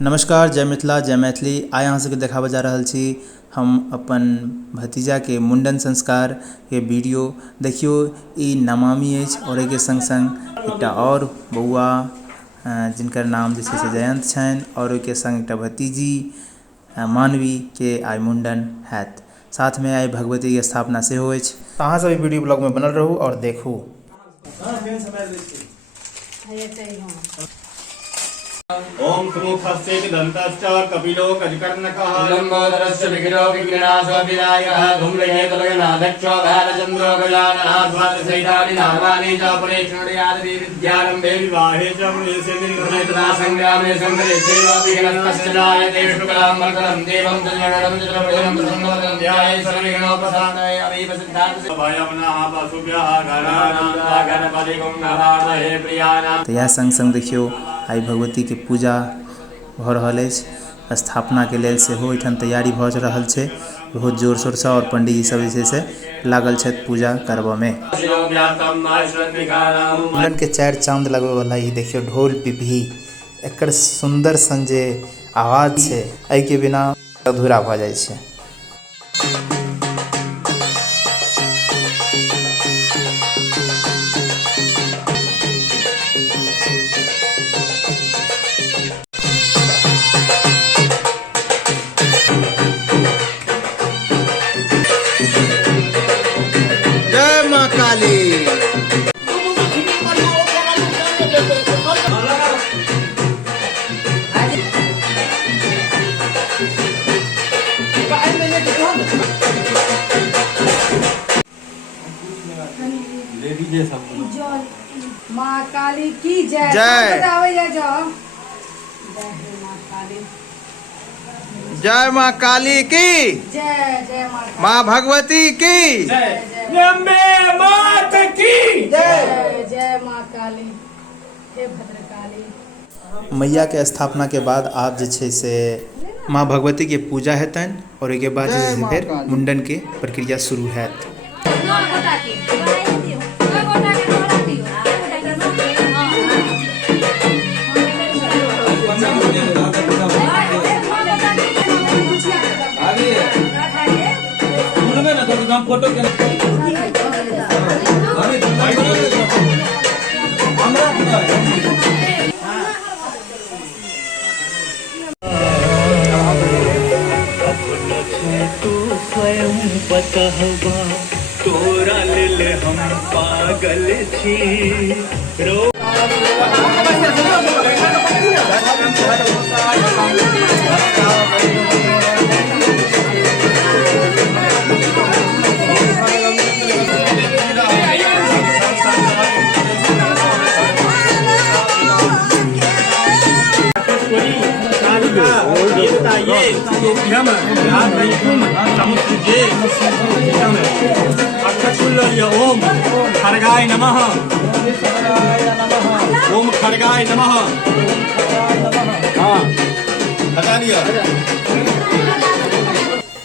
नमस्कार, जय मिथिला, जय मैथिली। आइ अहाँ सबके देखाबऽ जा रहल छी हम अपन भतीजा के मुंडन संस्कार के वीडियो। देखियो ई नमामि अछि और एके संग संग एकटा और बौआ जिनकर नाम जे छै से जयंत छनि और ओहिके संग एकटा भतीजी मानवी के आइ मुंडन हैत। साथ में आइ भगवती के स्थापना सेहो अछि। तऽ अहाँ सब ई वीडियो ब्लॉग में बनल रहू और देखू। ओम सुमुखस्य दन्तश्च कपिलो कजकर्णकः लंबोदरस्य विग्रहो विघ्नासो विनायकः धूम्रकेतुर्गनाथक्षो भालचन्द्रो गजाननः द्वादशैतानि नामानि च परेषणयादि विद्यारम्भे विवाहे च मुनीसेन्द्रियतदा संग्रामे संग्रे देव विघ्नस्तस्य जायते विष्णुकलामर्दनं देवं तन्मरणं चित्रपटं प्रसन्नवदनं ध्याये सर्वविघ्नोपशान्तये अमीवसिद्धार्थ भयमनः पशुभ्यः गणपतिगुं नमामहे प्रियाणां। तऽ इएह संग संग देखियौ आई भगवती के पूजा भऽ रहल अछि। स्थापना के लेल सेहो एहिठाम तैयारी भऽ रहल छै बहुत जोर शोर से और पंडित जी सब जे छै से लागल छथि पूजा करबऽ में। मुंडन के 4 चांद लगबे वाला ई देखियो ढोल पिपही एकर सुंदर सन जे आवाज छै एहि के बिना अधूरा भऽ जाइ छै। जय मां काली। मां काली की जय। जय। जय मां काली की। जय जय मां भगवती की। अम्बे मात की जय जय मां काली। हे भद्रकाली। मैया के स्थापना के बाद आप जे छै से माँ भगवती के पूजा हेतनि और एक बाद जे छै से फिर मुंडन के प्रक्रिया शुरू हैत। तू स्वयं बतहबा तोरा ले हम पागल छी रो। ओम खड़गाय नमः। ओम खड़गाय नमः। हाँ हटा लिया।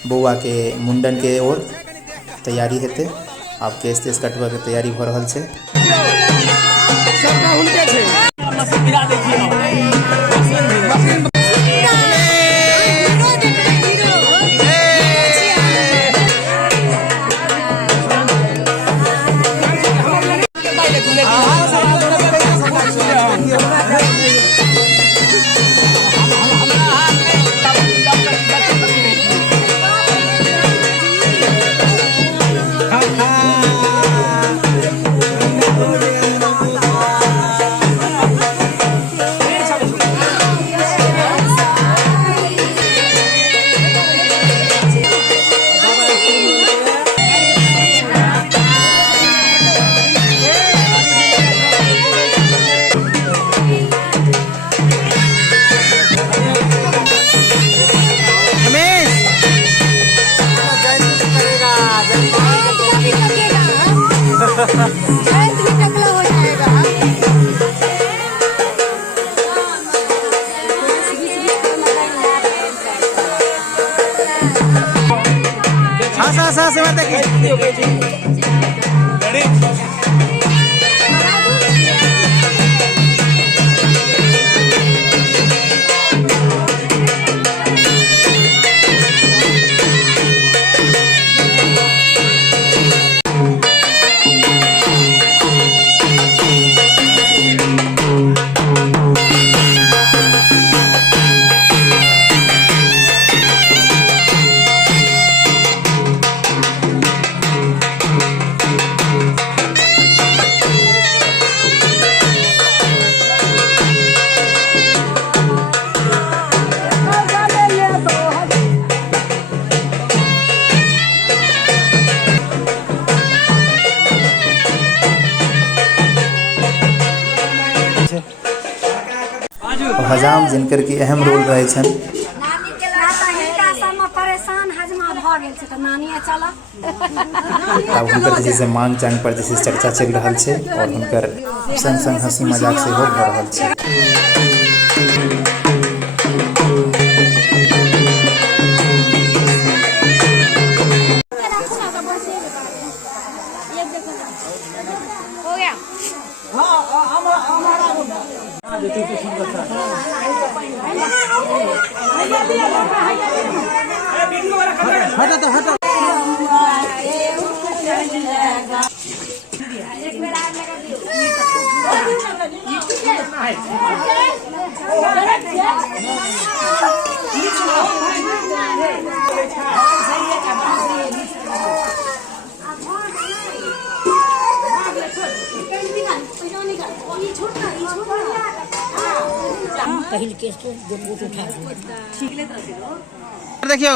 बौआ के मुंडन के ओर तैयारी हेतै। आब केश तेश कटबऽ के तैयारी भऽ रहल छै। एग्जाम जिनकर की अहम रोल रहे छन। हिनका सबमे परेशान हजमा भऽ गेल छै तऽ नानी चल अब हुनकर जैसे मांग चांग पर जैसे चर्चा चल रहा है और हुनकर संग संग हंसी मजाक से हो रहा है। हो गया पहिल केस तो जब उठा देखियो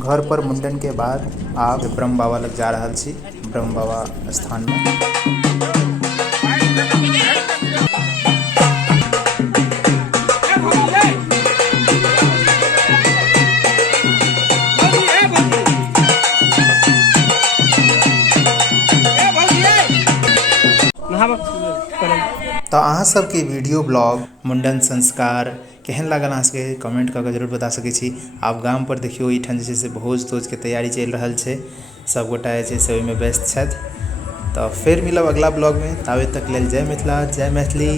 घर पर मुंडन के बाद आप ब्रह्म बाबा लग जा रहा छी, ब्रह्म बाबा स्थान में। तो अहाँ सबके वीडियो ब्लॉग मुंडन संस्कार केहन लागल अहाँ सबके कमेंट करके जरूर बता सकै छी। आप गाम पर देखियो एठाम जे छै से भोज तोज के तैयारी चल रहल छै, सब गोटा जे छै से ओहिमे व्यस्त छथि। तो फिर मिलब अगला ब्लॉग में, ताबे तक लेल जय मिथिला जय मैथिली।